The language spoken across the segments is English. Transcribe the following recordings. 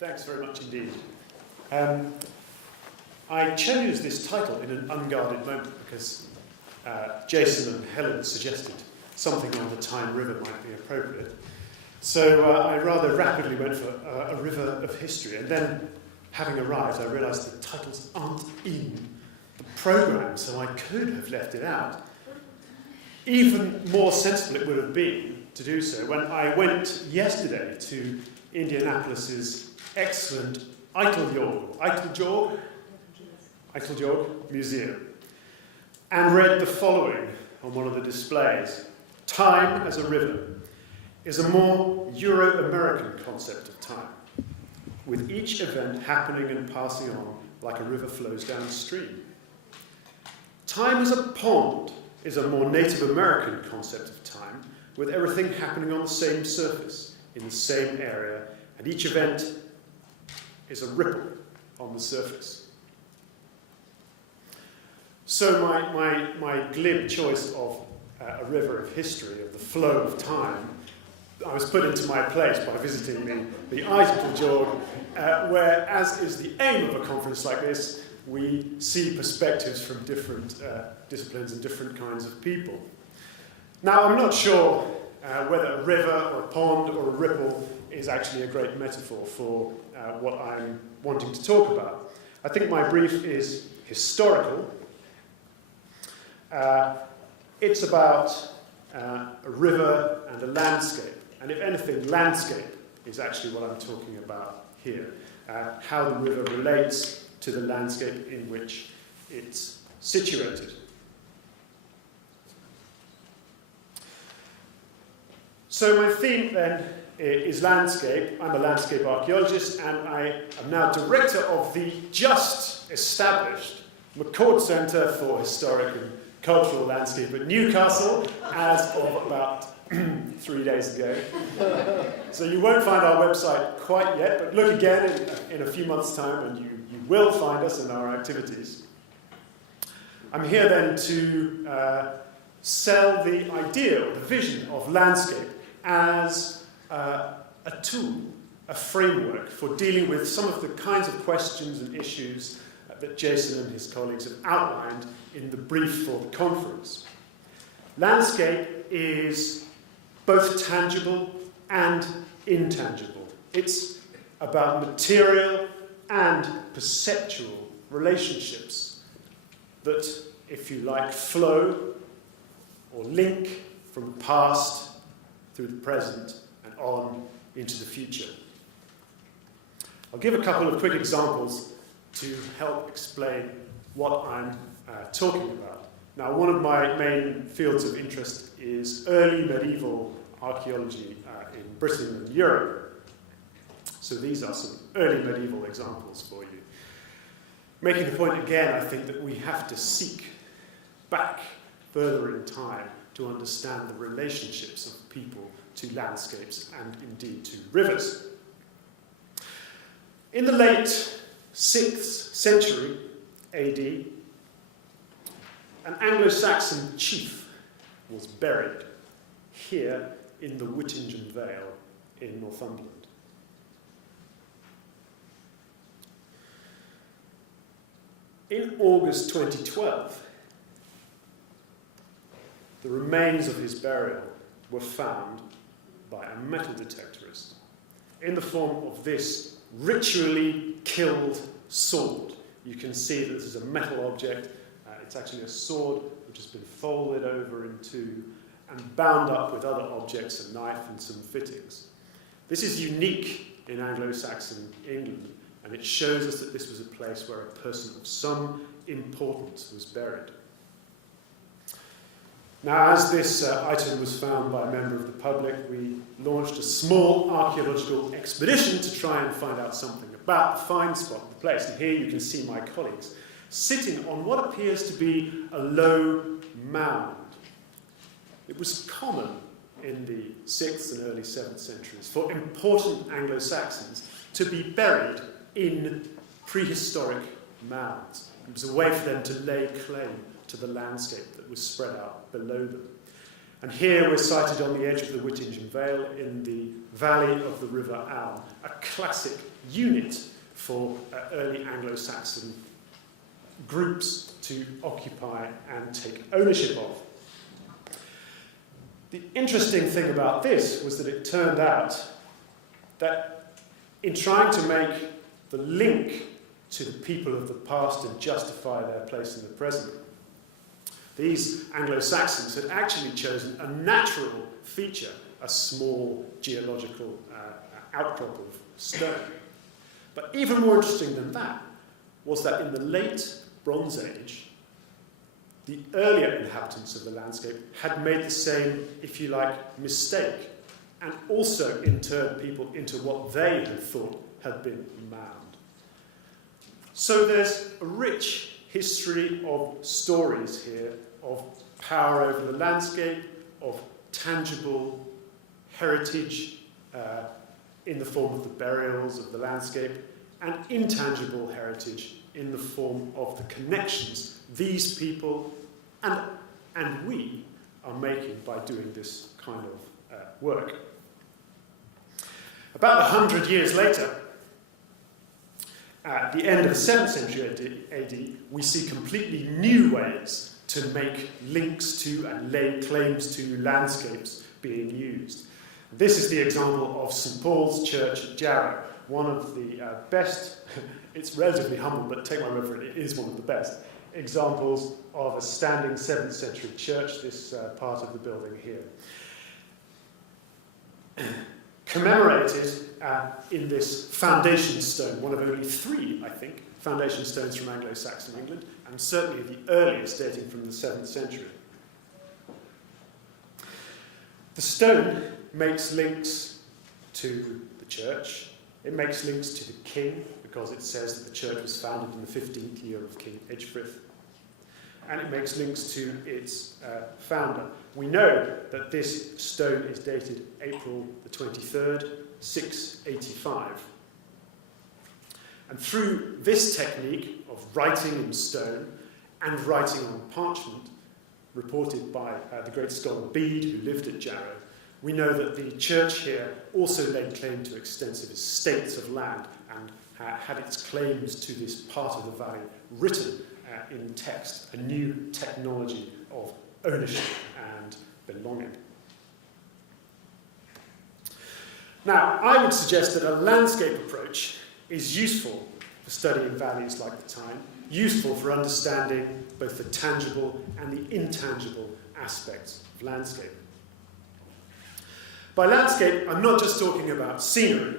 Thanks very much indeed. I chose this title in an unguarded moment because Jason and Helen suggested something on the Tyne River might be appropriate. So I rather rapidly went for a river of history, and then, having arrived, I realised the titles aren't in the programme, so I could have left it out. Even more sensible it would have been to do so when I went yesterday to Indianapolis's excellent Eiteljorg Museum and read the following on one of the displays. Time as a river is a more Euro-American concept of time, with each event happening and passing on like a river flows downstream. Time as a pond is a more Native American concept of time, with everything happening on the same surface, in the same area, and each event is a ripple on the surface. So my glib choice of a river of history, of the flow of time, I was put into my place by visiting the Eiteljorg, where, as is the aim of a conference like this, we see perspectives from different disciplines and different kinds of people. Now, I'm not sure whether a river or a pond or a ripple is actually a great metaphor for what I'm wanting to talk about. I think my brief is historical. It's about a river and a landscape. And if anything, landscape is actually what I'm talking about here. How the river relates to the landscape in which it's situated. So my theme then is landscape. I'm a landscape archaeologist, and I am now director of the just established McCord Centre for Historic and Cultural Landscape at Newcastle as of about 3 days ago. So you won't find our website quite yet, but look again in a few months' time and you will find us in our activities. I'm here then to sell the idea or the vision of landscape as a tool, a framework for dealing with some of the kinds of questions and issues that Jason and his colleagues have outlined in the brief for the conference. Landscape is both tangible and intangible. It's about material and perceptual relationships that, if you like, flow or link from the past through the present and on into the future. I'll give a couple of quick examples to help explain what I'm talking about. Now, one of my main fields of interest is early medieval archaeology in Britain and Europe. So these are some early medieval examples for you. Making the point again, I think that we have to seek back further in time to understand the relationships of people to landscapes and indeed to rivers. In the late 6th century AD, an Anglo-Saxon chief was buried here in the Whittingham Vale in Northumberland. In August 2012, the remains of his burial were found by a metal detectorist in the form of this ritually killed sword. You can see that this is a metal object. It's actually a sword which has been folded over in two and bound up with other objects, a knife and some fittings. This is unique in Anglo-Saxon England, and it shows us that this was a place where a person of some importance was buried. Now, as this item was found by a member of the public, we launched a small archaeological expedition to try and find out something about the find spot of the place. And here you can see my colleagues sitting on what appears to be a low mound. It was common in the 6th and early 7th centuries for important Anglo-Saxons to be buried in prehistoric mounds. It was a way for them to lay claim to the landscape that was spread out below them. And here we're sited on the edge of the Whittington Vale in the valley of the River Aln, a classic unit for early Anglo-Saxon groups to occupy and take ownership of. The interesting thing about this was that it turned out that in trying to make the link to the people of the past and justify their place in the present, these Anglo-Saxons had actually chosen a natural feature, a small geological outcrop of stone. But even more interesting than that was that in the late Bronze Age, the earlier inhabitants of the landscape had made the same, if you like, mistake, and also interred people into what they had thought had been a mound. So there's a rich history of stories here of power over the landscape, of tangible heritage in the form of the burials of the landscape, and intangible heritage in the form of the connections these people and we are making by doing this kind of work. About 100 years later, at the end of the 7th century AD, we see completely new ways to make links to and lay claims to landscapes being used. This is the example of St. Paul's Church at Jarrow, one of the best, it's relatively humble, but take my word for it, it is one of the best examples of a standing 7th century church, this part of the building here. Commemorated in this foundation stone, one of only 3, I think, foundation stones from Anglo-Saxon England, and certainly the earliest dating from the 7th century. The stone makes links to the church. It makes links to the king, because it says that the church was founded in the 15th year of King Edgefrith. And it makes links to its founder. We know that this stone is dated April the 23rd, 685. And through this technique of writing in stone and writing on parchment, reported by the great scholar Bede, who lived at Jarrow, we know that the church here also laid claim to extensive estates of land and had its claims to this part of the valley written in text, a new technology of ownership and belonging. Now, I would suggest that a landscape approach is useful for studying valleys like the Tyne, useful for understanding both the tangible and the intangible aspects of landscape. By landscape, I'm not just talking about scenery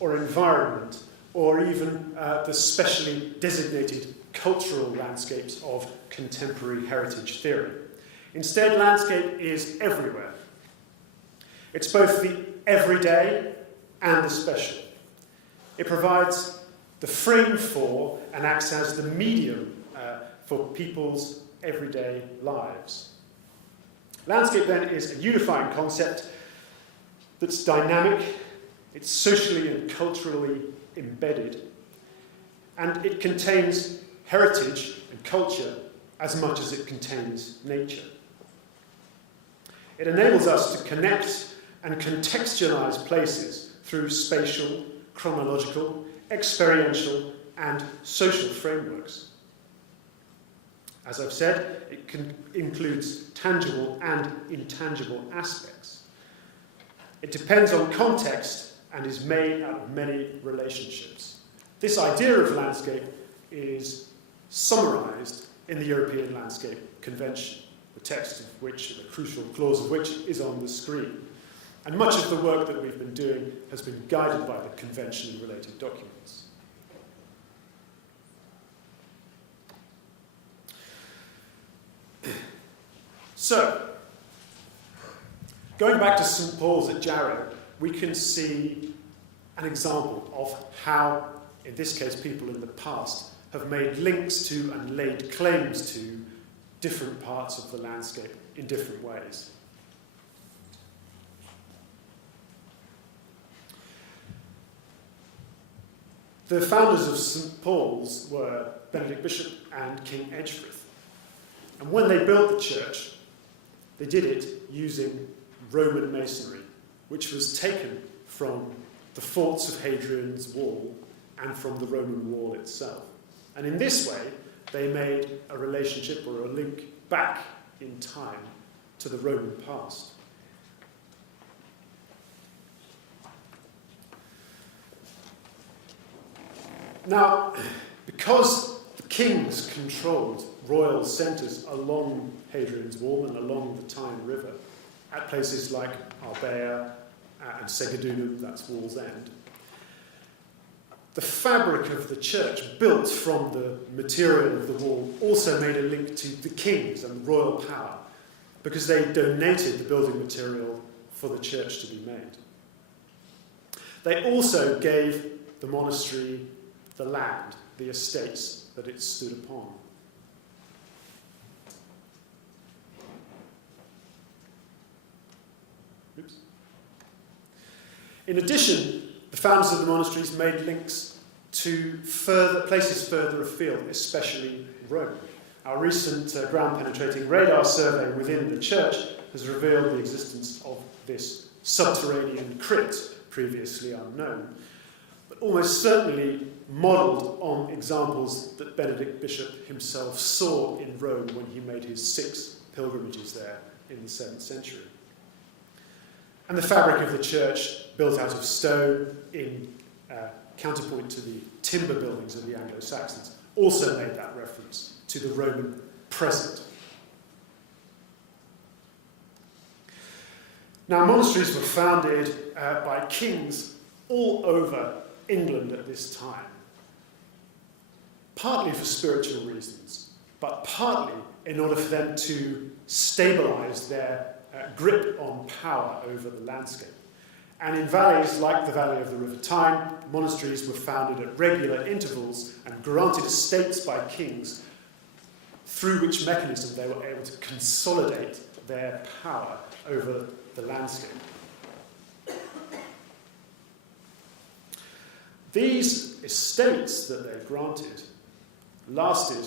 or environment or even the specially designated cultural landscapes of contemporary heritage theory. Instead, landscape is everywhere. It's both the everyday and the special. It provides the frame for and acts as the medium for people's everyday lives. Landscape, then, is a unifying concept that's dynamic, it's socially and culturally embedded, and it contains heritage and culture as much as it contains nature. It enables us to connect and contextualize places through spatial, chronological, experiential, and social frameworks. As I've said, it includes tangible and intangible aspects. It depends on context and is made out of many relationships. This idea of landscape is summarized in the European Landscape Convention, the text of which, the crucial clause of which, is on the screen. And much of the work that we've been doing has been guided by the Convention and related documents. So, going back to St. Paul's at Jarrow, we can see an example of how, in this case, people in the past have made links to and laid claims to different parts of the landscape in different ways. The founders of St. Paul's were Benedict Bishop and King Edgefrith. And when they built the church, they did it using Roman masonry, which was taken from the forts of Hadrian's Wall and from the Roman wall itself. And in this way, they made a relationship or a link back in time to the Roman past. Now, because the kings controlled royal centres along Hadrian's Wall and along the Tyne River, at places like Arbea and Segedunum, that's Wall's End, the fabric of the church, built from the material of the wall, also made a link to the kings and royal power, because they donated the building material for the church to be made. They also gave the monastery the land, the estates that it stood upon. Oops. In addition, the founders of the monasteries made links to places further afield, especially Rome. Our recent ground-penetrating radar survey within the church has revealed the existence of this subterranean crypt, previously unknown, but almost certainly modelled on examples that Benedict Bishop himself saw in Rome when he made his 6 pilgrimages there in the 7th century. And the fabric of the church, built out of stone in counterpoint to the timber buildings of the Anglo-Saxons, also made that reference to the Roman present. Now, monasteries were founded by kings all over England at this time, partly for spiritual reasons, but partly in order for them to stabilise their grip on power over the landscape. And in valleys like the valley of the River Tyne, monasteries were founded at regular intervals and granted estates by kings, through which mechanism they were able to consolidate their power over the landscape. These estates that they granted lasted,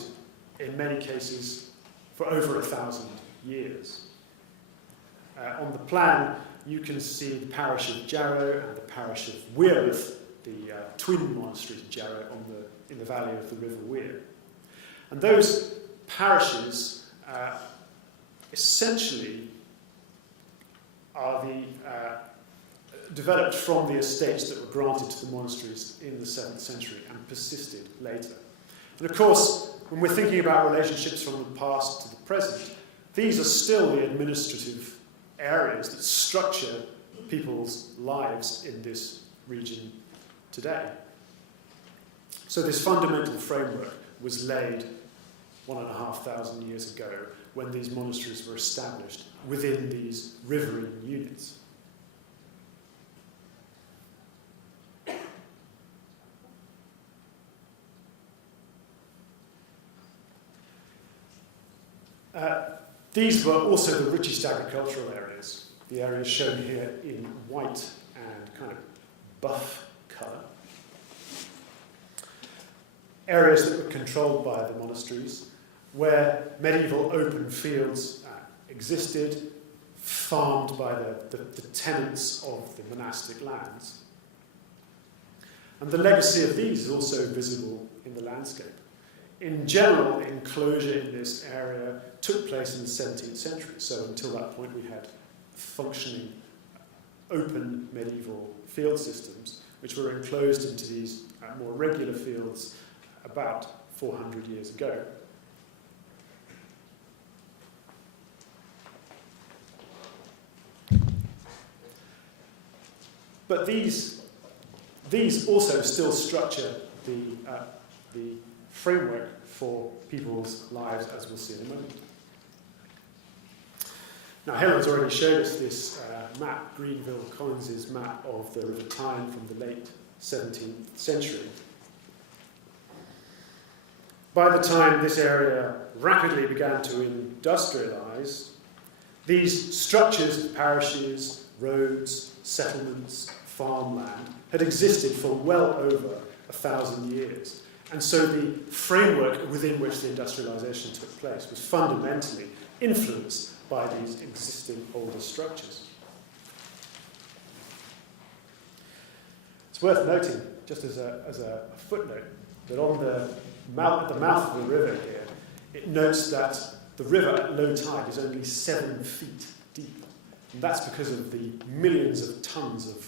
in many cases, for over 1,000 years. On the plan, you can see the parish of Jarrow and the parish of Wearmouth, the twin monasteries of Jarrow in the valley of the River Wear. And those parishes essentially are developed from the estates that were granted to the monasteries in the 7th century and persisted later. And of course, when we're thinking about relationships from the past to the present, these are still the administrative areas that structure people's lives in this region today. So this fundamental framework was laid 1,500 years ago when these monasteries were established within these riverine units. These were also the richest agricultural areas, the areas shown here in white and kind of buff colour. Areas that were controlled by the monasteries, where medieval open fields existed, farmed by the tenants of the monastic lands. And the legacy of these is also visible in the landscape. In general, enclosure in this area took place in the 17th century, so until that point we had functioning open medieval field systems which were enclosed into these more regular fields about 400 years ago. But these also still structure the framework for people's lives, as we'll see in a moment. Now, Helen's already showed us this map, Greenville-Collins's map of the River Tyne from the late 17th century. By the time this area rapidly began to industrialise, these structures of parishes, roads, settlements, farmland had existed for well over 1,000 years. And so the framework within which the industrialisation took place was fundamentally influenced by these existing older structures. It's worth noting, just as a footnote, that on the mouth of the river here, it notes that the river at low tide is only 7 feet deep. And that's because of the millions of tons of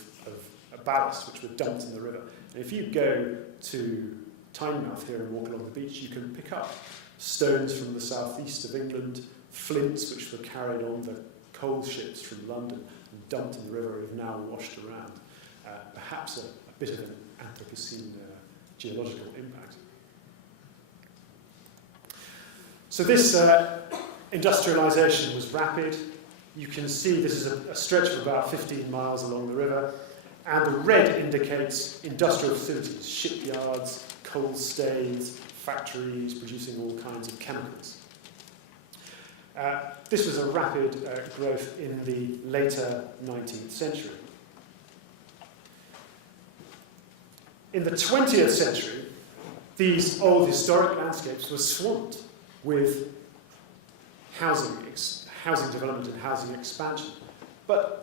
ballast which were dumped in the river. And if you go to Tynemouth here and walk along the beach, you can pick up stones from the southeast of England, flints which were carried on the coal ships from London and dumped in the river have now washed around. Perhaps a bit of an Anthropocene geological impact. So this industrialisation was rapid. You can see this is a stretch of about 15 miles along the river, and the red indicates industrial facilities, shipyards, coal stays, factories producing all kinds of chemicals. This was a rapid growth in the later 19th century. In the 20th century, these old historic landscapes were swamped with housing development and housing expansion. But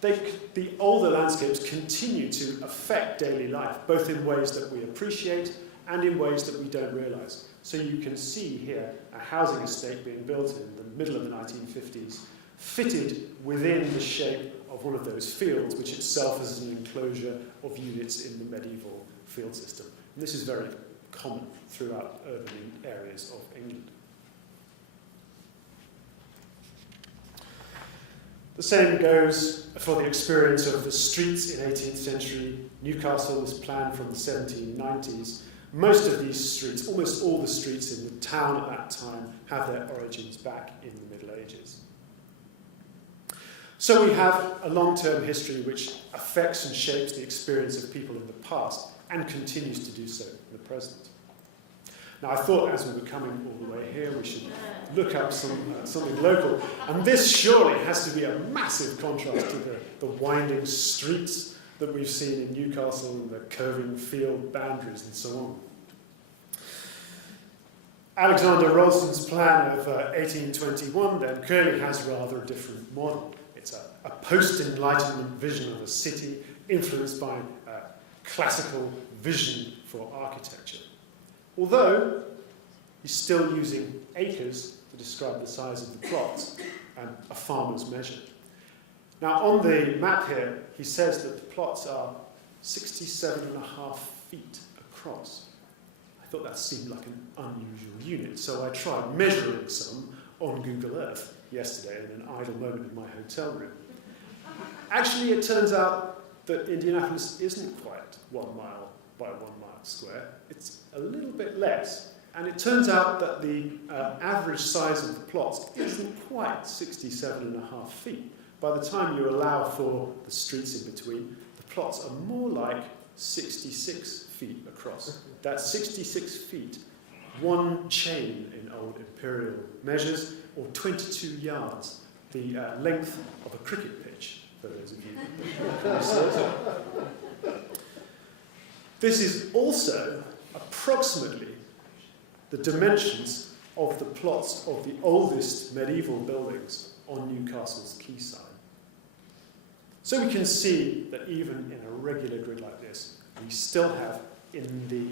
the older landscapes continue to affect daily life, both in ways that we appreciate and in ways that we don't realise. So you can see here a housing estate being built in the middle of the 1950s, fitted within the shape of one of those fields, which itself is an enclosure of units in the medieval field system. And this is very common throughout urban areas of England. The same goes for the experience of the streets in 18th century. Newcastle was planned from the 1790s. Most of these streets, almost all the streets in the town at that time, have their origins back in the Middle Ages. So we have a long-term history which affects and shapes the experience of people in the past and continues to do so in the present. Now, I thought as we were coming all the way here, we should look up something local. And this surely has to be a massive contrast to the winding streets that we've seen in Newcastle and the curving field boundaries and so on. Alexander Ralston's plan of 1821 then clearly has rather a different model. It's a post-Enlightenment vision of a city influenced by a classical vision for architecture. Although he's still using acres to describe the size of the plots and a farmer's measure. Now, on the map here, he says that the plots are 67.5 feet across. I thought that seemed like an unusual unit, so I tried measuring some on Google Earth yesterday in an idle moment in my hotel room. Actually, it turns out that Indianapolis isn't quite 1 mile by 1 mile square. It's a little bit less. And it turns out that the average size of the plots isn't quite 67.5 feet. By the time you allow for the streets in between, the plots are more like 66 feet across. That's 66 feet, one chain in old imperial measures, or 22 yards, the length of a cricket pitch, for those of you. This is also approximately the dimensions of the plots of the oldest medieval buildings on Newcastle's quayside. So we can see that even in a regular grid like this, we still have in the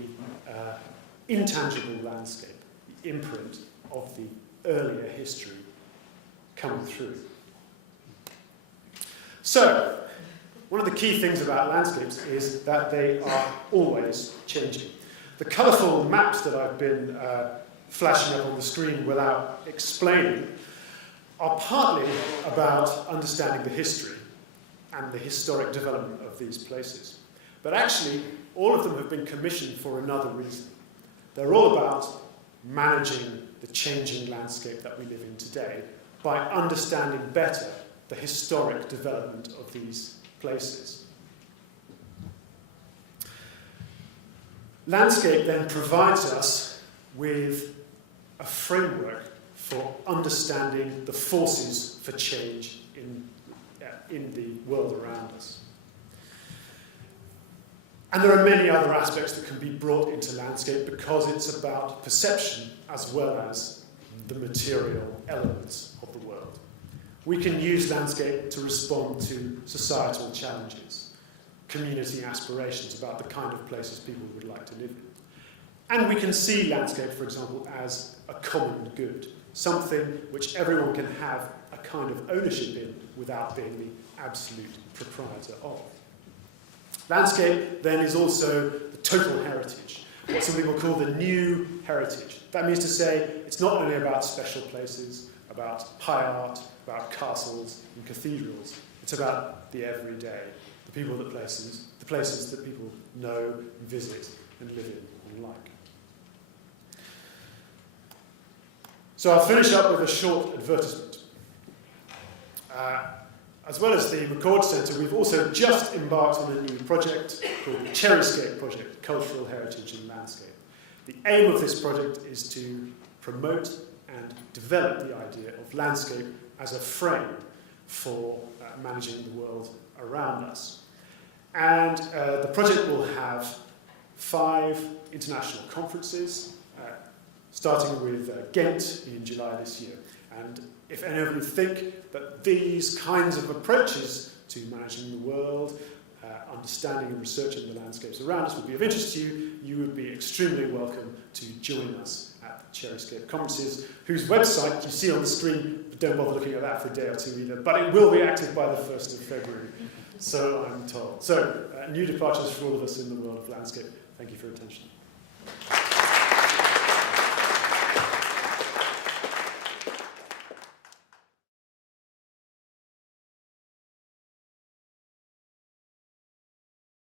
intangible landscape the imprint of the earlier history coming through. So, one of the key things about landscapes is that they are always changing. The colourful maps that I've been flashing up on the screen without explaining are partly about understanding the history and the historic development of these places. But actually, all of them have been commissioned for another reason. They're all about managing the changing landscape that we live in today by understanding better the historic development of these places. Landscape then provides us with a framework for understanding the forces for change in the world around us. And there are many other aspects that can be brought into landscape because it's about perception as well as the material elements of the world. we can use landscape to respond to societal challenges, community aspirations about the kind of places people would like to live in. And we can see landscape, for example, as a common good, something which everyone can have a kind of ownership in without being the absolute proprietor of. Landscape, then, is also the total heritage, what some people call the new heritage. That means to say it's not only about special places, about high art, about castles and cathedrals. It's about the everyday, the people, the places that people know, visit, and live in and like. So I'll finish up with a short advertisement. As well as the McCord Centre, we've also just embarked on a new project called the Cherryscape Project, Cultural Heritage and Landscape. The aim of this project is to promote and develop the idea of landscape as a frame for managing the world around us. And the project will have 5 international conferences, starting with Ghent in July this year. And if any of you think that these kinds of approaches to managing the world, understanding and researching the landscapes around us would be of interest to you, you would be extremely welcome to join us at the Cherryscape conferences, whose website you see on the screen, but don't bother looking at that for a day or two either, but it will be active by the 1st of February, so I'm told. So, new departures for all of us in the world of landscape. Thank you for your attention.